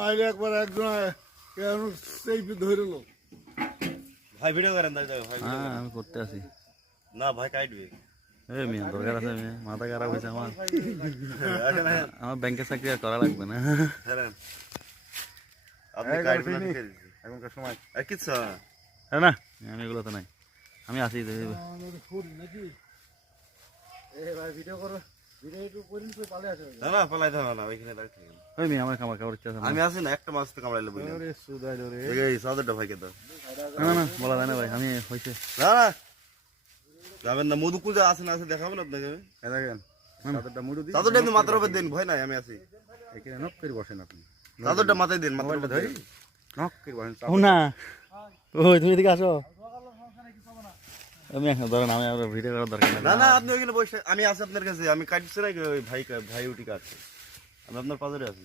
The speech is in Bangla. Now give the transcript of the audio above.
আইলে একবার একজন সেই ধরল ভাই ভিডিও করেন ভাই হ্যাঁ আমি করতে আছি না ভাই কাটবে এই মিয়া দরকার আছে মিয়া মাথা খারাপ হয়েছে আমার আমার ব্যাংকে চাকরি আর করা লাগবে না হ্যাঁ আপনি কাটবেন না এখনকার সময় আর কিছু হ্যাঁ না আমি এগুলো তো নাই আমি আসি নাকি ভাই ভিডিও করো ভিডিও একটু করিন তো পালে আসে না না পালাই দাও না ওইখানে দাঁড়িয়ে থাকেন ওই মিয়া আমার খাবার খাবার ইচ্ছা আছে আমি আসি না একটা মাছ তো কামড়াইলে বলি আরে সুদাই রে এই সাদাটা ভাইকে দাও না না বলা যায় না ভাই আমি হয়েছে না না যাবেন না মধু পূজা আছে না আছে দেখাবেন আপনাকে এই দেখেন সাদরটা মুড়ো দিই চাদরটা আপনি মাথার উপর দিন ভয় নাই আমি আছি এখানে নক করে বসেন আপনি চাদরটা মাথায় দিন মাথার উপর ধরি নক করে বসেন ও না ওই তুমি এদিকে আসো আমি এখন ধরেন আমি আর ভিডিও করার দরকার না না আপনি ওইখানে বসে আমি আছি আপনার কাছে আমি কাটছি না ওই ভাই উঠি কাটছে আমি আপনার পাজরে আছি